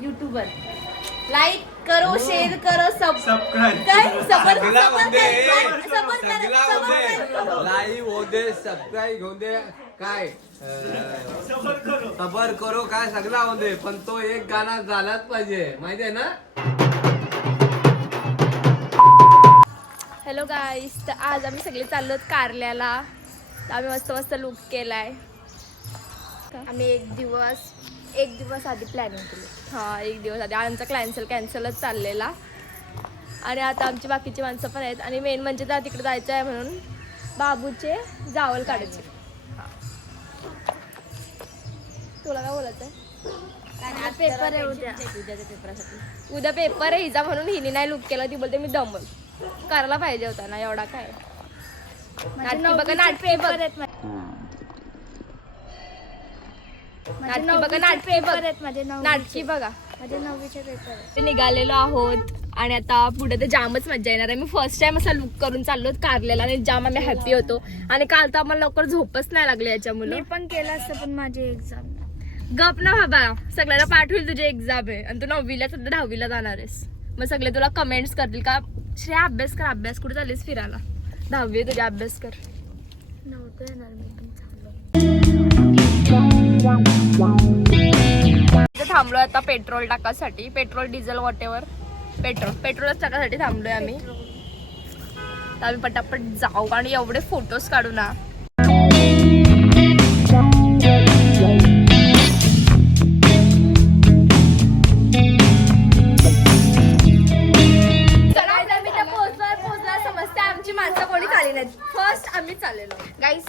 YouTuber like करो share करो subscribe live होऊ दे सबस्क्राईब होऊ दे काय सबर करो काय सगळा होऊ दे पण तो एक गाणं झालाच पाहिजे माहिती आहे ना. हॅलो गाईस, तर आज आम्ही सगळे चाललो कारल्याला. तर आम्ही मस्त मस्त लुक केलाय. आम्ही एक दिवस आधी प्लॅनिंग केली. हां, एक दिवस आधी. आमचा कॅन्सलच चाललेला. आणि आता आमची बाकीची माणसं पण आहेत. आणि मेन म्हणजे तर तिकडे जायचं आहे म्हणून बाबूचे जावल काढायचे. तुला काय बोलायचं आहे? पेपर आहे उद्याच्या पेपरासाठी. उद्या पेपर आहे हिचा म्हणून हिने नाही लुक केला. ती बोलते मी दमल. करायला पाहिजे होता ना एवढा काय. नाटकी बघा, नाटकी बघ, नाटकी बघा. माझे 9वीचे पेपर आहे. निघालेलो आहोत आणि आता पुढे तर जामच मजा येणार आहे. मी फर्स्ट टाइम असा लुक करून चाललो कारल्याला आणि जाम आम्ही हॅपी होतो. आणि काल तर आम्हाला लवकर झोपच नाही लागली याच्यामुळे. मी पण केलं असतं पण माझी एक्झाम. गप ना बाबा, सगळ्यांना पाठवेल तुझी एक्झाम आहे आणि तू 9वीला सध्या 10वीला जाणार आहेस. मग सगळे तुला कमेंट्स करतील का श्रेया अभ्यास कर, अभ्यास कुठे चाललीस फिरायला. 10वी तुझ्या अभ्यास कर. नव्हतं येणार मी पण थांबलोय आता पेट्रोल टाकासाठी. पेट्रोल डिझेल वॉटेवर पेट्रोलच टाकासाठी थांबलोय आम्ही. तर आम्ही पटापट जाऊ आणि एवढे फोटोज काढू ना. आमची माणसं कोणी आली नाहीत. फर्स्ट आम्ही चाललेलो गाईस.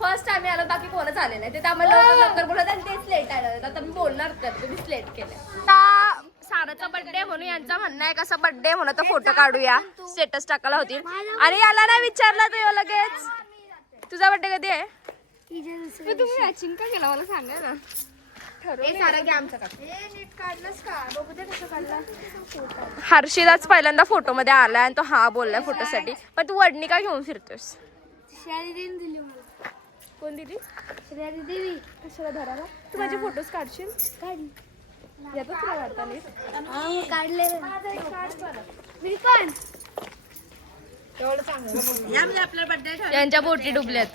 फर्स्ट आम्ही आलो, बाकी कोणच आले नाही. ते आम्हाला लवकर बोलत आणि तेच लेट आलं. आता मी बोलणार तर तुम्हीच लेट केलं. साराचा बर्थडे म्हणून यांचा म्हणणं आहे कसा बर्थडे म्हणून तर फोटो काढूया, स्टेटस टाकायला होतील. आणि याला नाही विचारला तो लगेच तुझा बर्थडे कधी आहे. तुम्ही मॅचिंग का केला मला सांगा ना. हर्षिदाच पहिल्यांदा फोटो मध्ये आलाय आणि तो हा बोललाय फोटोसाठी. पण तू वडणी का घेऊन फिरतोस. दिली मला. कोण दिली. श्रेया दिली. कशाला धराला. तू माझे फोटोज काढशील. काढली. येतो तुला वाटताना. काढले मी पण. यांच्या बोटी डुबल्यात.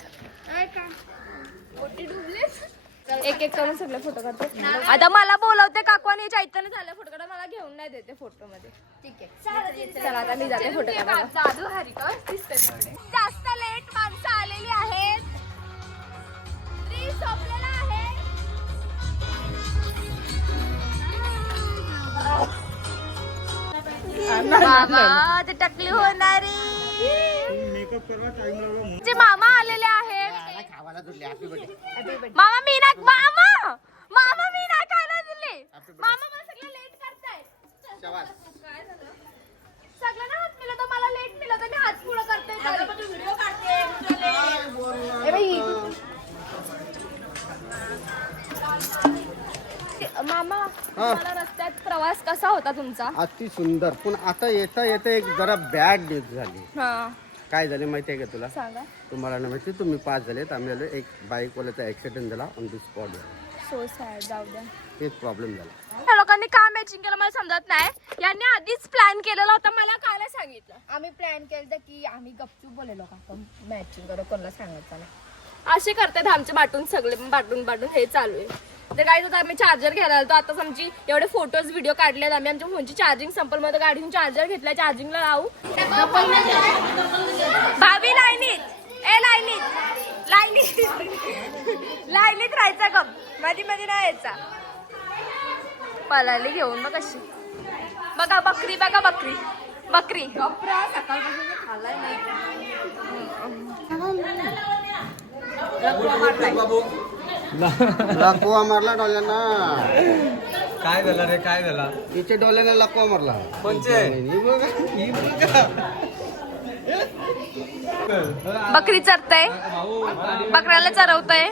एक एक करून सगळे फोटो काढते. आता मला बोलवते काकू आणि चैतन्य झाले फोटो काढा. मला घेऊन नाही देते फोटो मध्ये. ठीक आहे चला आता मी जाते फोटो काढायला. जादू हरी का जास्त लेट माणसं आलेली आहेत. बाबा ते टकली होणारी. जे मामा आलेले आहेत. मामा मी नाही मामा मी नाही खायला दिले. मामा मला सगळं लेट करताय. काय झालं सगळ्यांना हात मिळत मला लेट मिळत. मी हात पुढं करते. व्हिडिओ काढते. मामा मला रस्त्यात प्रवास कसा होता तुमचा. अति सुंदर. पण आता येता येता एक जरा बॅड न्यूज झाली. हा काय झाले माहितीये का तुला. सांगा. तुम्हाला ना माहिती तुम्ही 5 झालेत. आम्ही आलो एक बाईक वाल्याचा ऍक्सिडेंट झाला ऑन द स्पॉट झाला. So sad. जाऊ द्या. तेच प्रॉब्लेम झाला. त्या लोकांनी का मॅचिंग केलं मला समजत नाही. यांनी आधीच प्लॅन केलेला होता. मला काय नाही सांगितलं. आम्ही प्लॅन केलं की आम्ही गपचूप बोललो का मॅचिंग करू कोणाला सांगायचं नाही. असे करतात आमचे बाटून सगळे बाटून हे चालू आहे. तर काय तर आम्ही चार्जर घ्यायला आलो. आताच आमची एवढे फोटोज व्हिडिओ काढलेत आम्ही. आमच्या फोनची चार्जिंग संपल मध्ये गाडीतून चार्जर घेतलाय. चार्जिंगला लावू. भाभी लाईनीत लाईनीत राहायचा गप. मध्ये नाही यायचा. पलाली घेऊन बघ कशी. बघा बकरी. लकवा मारला डोल्यांना. काय झालं रे काय झाला. तिचे डोल्यांना लकवा मारला. कोणचे बकरी चरताय. बकऱ्याला चरवताय.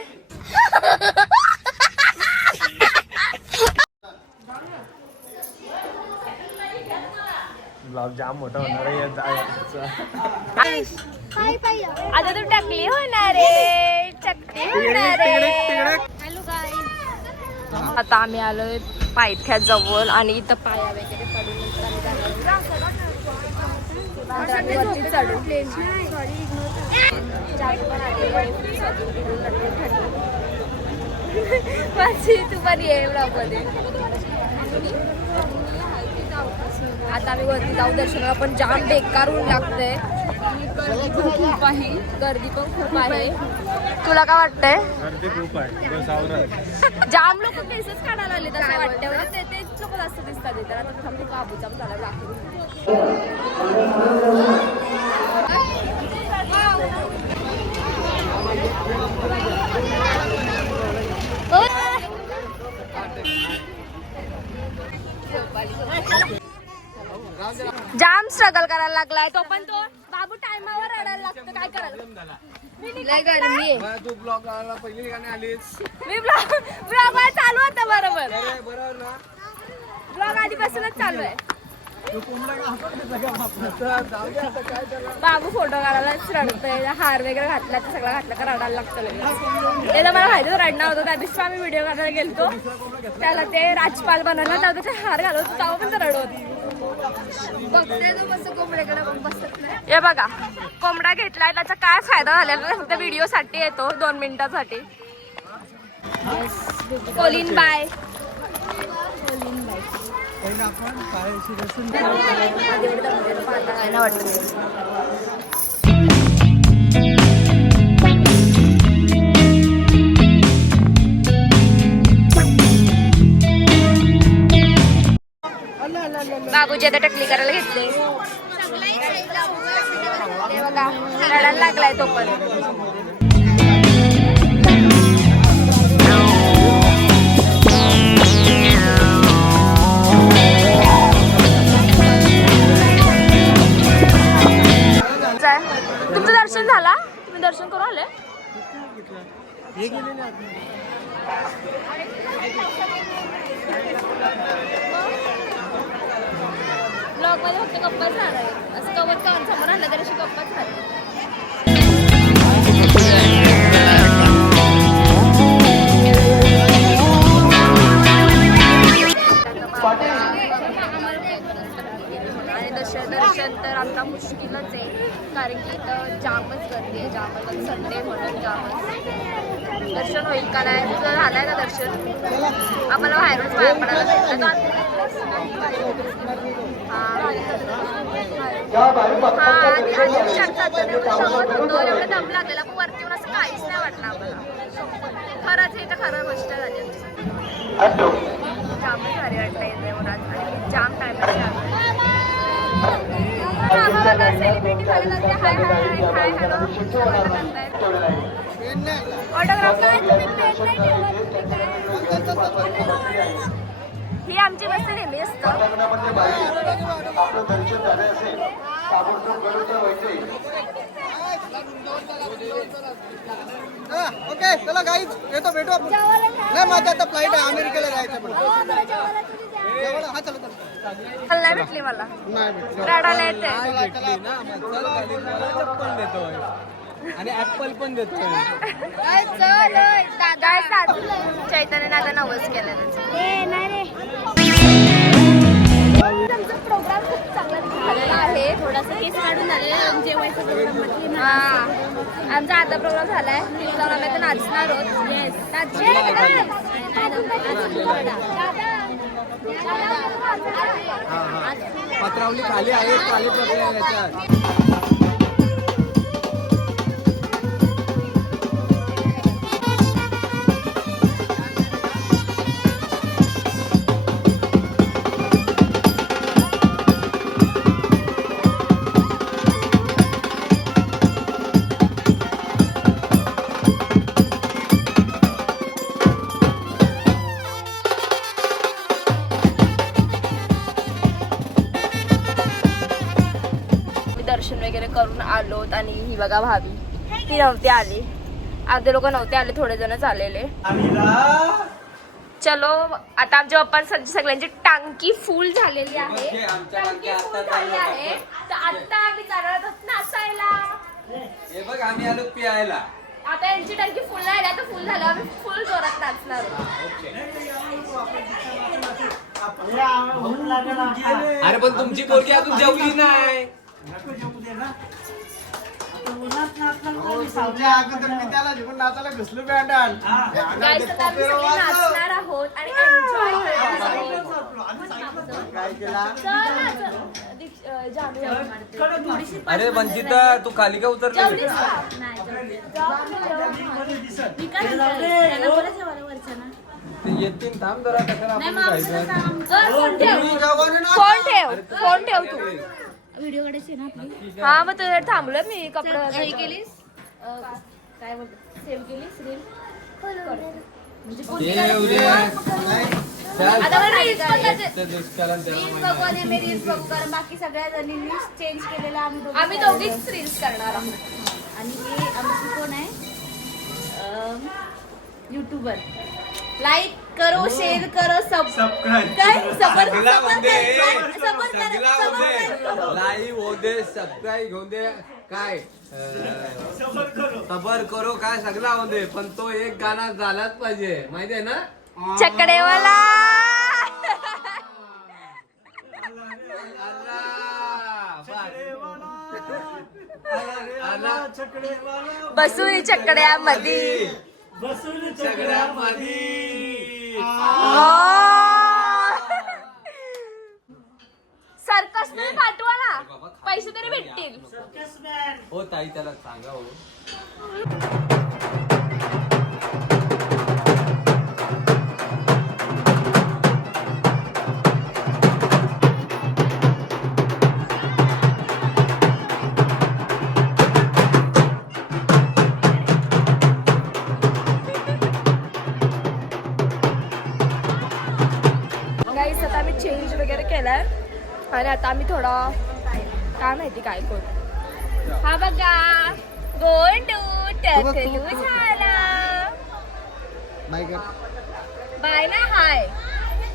ब्लॉग जाम मोठा होणार आहे. आता तू टकली होणार आहे. आता आम्ही आलोय पायथ्या जवळ आणि इथं पाया वगैरे पडून नंतर आम्ही वरती चढू. तू पण ये ब्लॉग मध्ये. आता आम्ही वरती जाऊ दर्शनाला, पण जाम बेकार ऊन लागतंय. खूप आहे, गर्दी पण खूप आहे. तुला काय वाटतंय? गर्दी खूप आहे. जाम लोक केसेस काढायला आले असं वाटतं. तेच लोक जास्त दिसतात इथे. आता थांबू बाबूचा झाला जाम स्ट्रगल करायला लागलाय तो, पण तो बाबू टायमावर रडायला लागतं. काय करायला लय गरमी आहे. तू ब्लॉग आला पहिली ठिकाणी आलीस. मी ब्लॉग चालू होता बरोबर. बरोबर ना. ब्लॉग आधीपासूनच चालू आहे. बाबू फोटो काढायला रडतोय. हार वगैरे घातला तर सगळं घातलं का रडायला लागतं लगेच. त्याला मला माहिती रडणार होतं. त्या दिवशी आम्ही व्हिडिओ काढायला गेलतो, त्याला ते राजपाल बनवला, त्याला ते हार घालत तेव्हा पण रडत होती. बघते तू मस्त कोंबड्याकडे बसत नाही. हे बघा कोंबडा घेतलाय, त्याचा काय फायदा झालेला फक्त व्हिडिओ साठी येतो 2 मिनिटासाठी. Choline bye. बाबूजी आता टकली करायला घेतले. ते बघा रडायला लागलाय तो पण. तुमचं दर्शन झाला? तुम्ही दर्शन करून आले? ब्लॉग मध्ये फक्त गप्पाच राहणार आहे. असं कवर समोर आणलं तरी अशी गप्पाच राहते. आणि दर्शन तर आता मुश्किलच आहे, कारण की इथं जामच गर्दी आहे. जामच संडे म्हणून जामच. दर्शन होईल का नाही? तुझं झालंय का दर्शन? आम्हाला बाहेरूनच बाहेर पडायला. एवढं दम लागलेला, पण वरती येऊन असं काहीच नाही वाटलं आम्हाला. खरंच हे तर खरं गोष्ट झाली. जाम भारी वाटलं येते उन्हात. जाम टाइम सेलिब्रिटी झालेला असते. हाय हाय हाय हॅलो ऑटोग्राफ काय तुम्ही पेन नाही ठेवला. ही आमची वस्तू नेहमी असतं. ओके चला गाईज येतो भेटू आपण. नाही माझं आता फ्लाईट आहे अमेरिकेला जायचं. पण नाही भेटली मला. नाही रडायला येते. चप्पल देतोय आणि ऍपल पण देतोय. चैतन्यने आता नवस केलं. प्रोग्राम खूप चांगला झालेला आहे. थोडासा केस काढून आलेला जेवायचा प्रोग्राम. हा आमचा आता प्रोग्राम झालाय. तिथं आम्ही आता नाचणार आहोत. पत्रावली खाली आहे. याच्यात दर्शन वगैरे करून आलोत. आणि ही बघा भाभी, ती नव्हती आली. अर्धे लोक नव्हते आले, थोडे जणच आलेले. चलो आता आमच्या पप्पा सगळ्यांची टांकी फुल झालेली आहे. टांकी फुल झाली आहे. तर आता आम्ही जाणार आहोत नाचायला. हे बघ आम्ही आलो प्यायला. आता यांची टांकी फुल नाही, आता फुल झालं. आम्ही फुल जोरात नाचणार. अरे पण तुमची पोरगी अजून जेवली नाही. तुमच्या अगोदर मी त्याला घेऊन नाचायला घुसलो बँडान. गाईस आता आम्ही सगळे नाचणार आहोत आणि एन्जॉय करणार आहोत. काय केला थोडीशी अरे वंचिता तू खाली का उतरली? जेवलीस का? ते येतील थांब जरा कशाला आपण जायचं. फोन ठेव तुम्ही जेवण ना. फोन ठेव फोन ठेव तू. हा मग तुझ्या थांबलं मी कपडे केलीस काय बोलतो सेव्ह केलीस रील ये उद्या. चल. आता मला रील्स बघायचे. ते दुष्काळात त्याला रील्स माहिती बघू आणि मी रील्स बघू कारण बाकी सगळ्या जणींनी चेंज केलेलं आम्ही दोघीच रील्स करणार आहोत. आणि हे आमची कोण आहे युट्यूबर लाईक करो शेअर करो काय सगळा होऊन दे. सगळा होऊन दे. लाईव्ह होऊ दे, सबस्क्राईब होऊ दे, काय सबर करो काय सगळा होऊ दे, पण तो एक गाणं झालाच पाहिजे माहिती आहे ना. चकडेवाला बसून चकड्यामध्ये सगळ्यामध्ये सर्कस मध्ये पाठवा ना पैसे तरी भेटतील. हो ताई त्याला सांगा हो. गाईस आता आम्ही चेंज वगैरे केलाय आणि आता आम्ही थोडा काय माहिती काय करू. हा बघा गोंडू टकलू झाला. बाय कर. बाय नाही हाय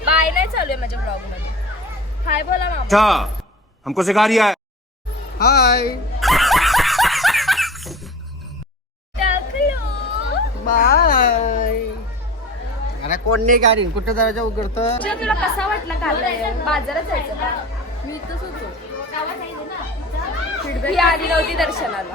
बाय नाही चालू आहे माझ्या ब्लॉग मध्ये. हाय बोला मामा. अच्छा हमको सिखा रिया है. हाय टकलू बाय. अरे कोण नाही गाडी कुठं दरवाजा उघडतं. तुला कसा वाटला काल बाजारात जायचं का? मी इथंच होतो ही आली नव्हती दर्शनाला.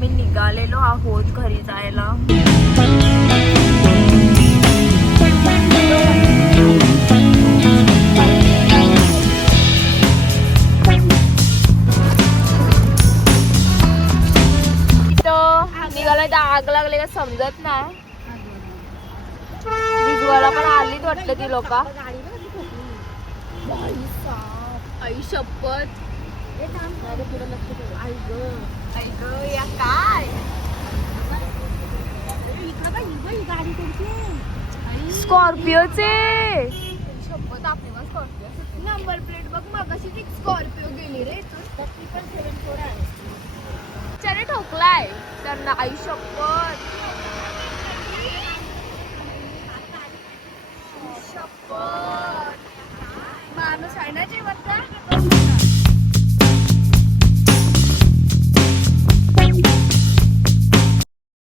मी निघालेलो आहोत घरी जायला. निघाला तर आग लागले का समजत नाही. विजवाला पण आलीच वाटलं ती लोक. आई शपथ या काय स्कॉर्पिओचे शपथ आपली मग स्कॉर्पिओ नंबर प्लेट बघ मगाशी ती स्कॉर्पिओ गेली रे ती पण 74 आहे. त्याने ठोकलाय त्यांना. आई शपथ